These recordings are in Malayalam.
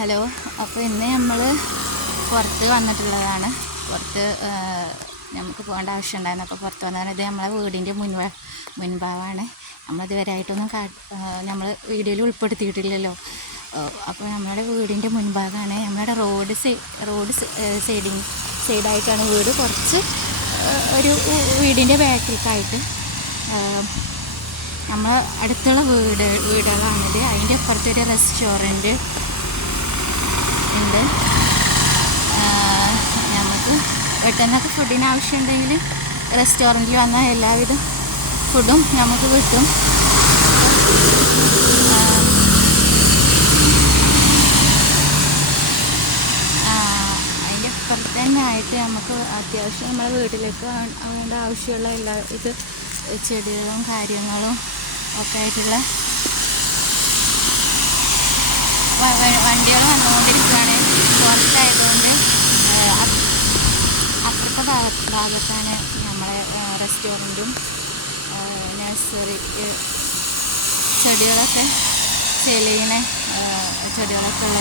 ഹലോ. അപ്പോൾ ഇന്ന് നമ്മൾ പുറത്ത് വന്നിട്ടുള്ളതാണ്. പുറത്ത് നമുക്ക് പോകേണ്ട ആവശ്യമുണ്ടായിരുന്നു. അപ്പോൾ പുറത്ത് വന്നതാണ്. ഇത് നമ്മളെ വീടിൻ്റെ മുൻഭാഗമാണ്. നമ്മളിതുവരെ ആയിട്ടൊന്നും നമ്മൾ വീഡിയോയിൽ ഉൾപ്പെടുത്തിയിട്ടില്ലല്ലോ. അപ്പോൾ നമ്മുടെ വീടിൻ്റെ മുൻഭാഗമാണ്. നമ്മുടെ റോഡ് സൈഡായിട്ടാണ് വീട്. കുറച്ച് ഒരു വീടിൻ്റെ ബാക്കിലേക്കായിട്ട് നമ്മൾ അടുത്തുള്ള വീടുകളാണിത്. അതിൻ്റെ അപ്പുറത്തൊരു റെസ്റ്റോറൻറ്റ് ഉണ്ട്. നമുക്ക് പെട്ടെന്നൊക്കെ ഫുഡിന് ആവശ്യമുണ്ടെങ്കിൽ റെസ്റ്റോറൻറ്റിൽ വന്നാൽ എല്ലാവിധ ഫുഡും നമുക്ക് കിട്ടും. അതിൻ്റെ അപ്പുറത്ത് തന്നെ ആയിട്ട് നമുക്ക് അത്യാവശ്യം നമ്മളെ വീട്ടിലേക്ക് വേണ്ട ആവശ്യമുള്ള എല്ലാ ചെടികളും കാര്യങ്ങളും ഒക്കെ ആയിട്ടുള്ള വണ്ടികൾ വന്നുകൊണ്ടിരിക്കുകയാണ്. പുറത്തായതുകൊണ്ട് അപ്പുറത്തെ ഭാഗത്താണ് നമ്മളെ റെസ്റ്റോറൻറ്റും നഴ്സറി ചെടികളൊക്കെ സെയിൽ ചെയ്യുന്ന ചെടികളൊക്കെ ഉള്ള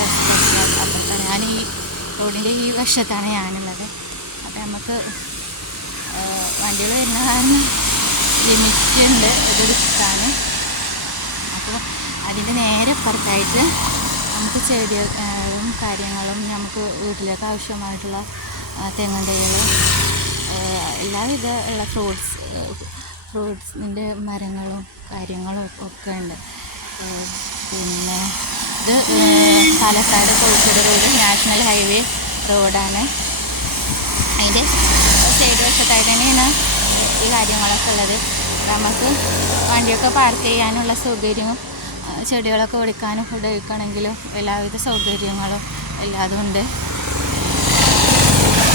അപ്പുറത്താണ്. ഞാൻ ഈ റോഡിൻ്റെ ഈ വശത്താണ് ഞാനുള്ളത്. അപ്പോൾ നമുക്ക് വണ്ടികൾ വരുന്ന കാരണം ലിമിറ്റ് ഉണ്ട് ഇത് വിൽക്കാൻ. അപ്പോൾ അതിൻ്റെ നേരെ പുറത്തായിട്ട് നമുക്ക് ചെടികളും കാര്യങ്ങളും നമുക്ക് വീട്ടിലേക്ക് ആവശ്യമായിട്ടുള്ള തെങ്ങിൻ തൈകൾ എല്ലാവിധ ഉള്ള ഫ്രൂട്ട്സിൻ്റെ മരങ്ങളും കാര്യങ്ങളും ഒക്കെ ഉണ്ട്. പിന്നെ ഇത് Palakkad Kozhikode road national highway റോഡാണ്. അതിൻ്റെ സൈഡ് വശത്തായിട്ട് തന്നെയാണ് ഈ കാര്യങ്ങളൊക്കെ ഉള്ളത്. നമുക്ക് വണ്ടിയൊക്കെ പാർക്ക് ചെയ്യാനുള്ള സൗകര്യവും ചെടികളൊക്കെ ഒടിക്കാനും ഫുഡ് കഴിക്കണമെങ്കിലും എല്ലാവിധ സൗകര്യങ്ങളും എല്ലാതും ഉണ്ട്.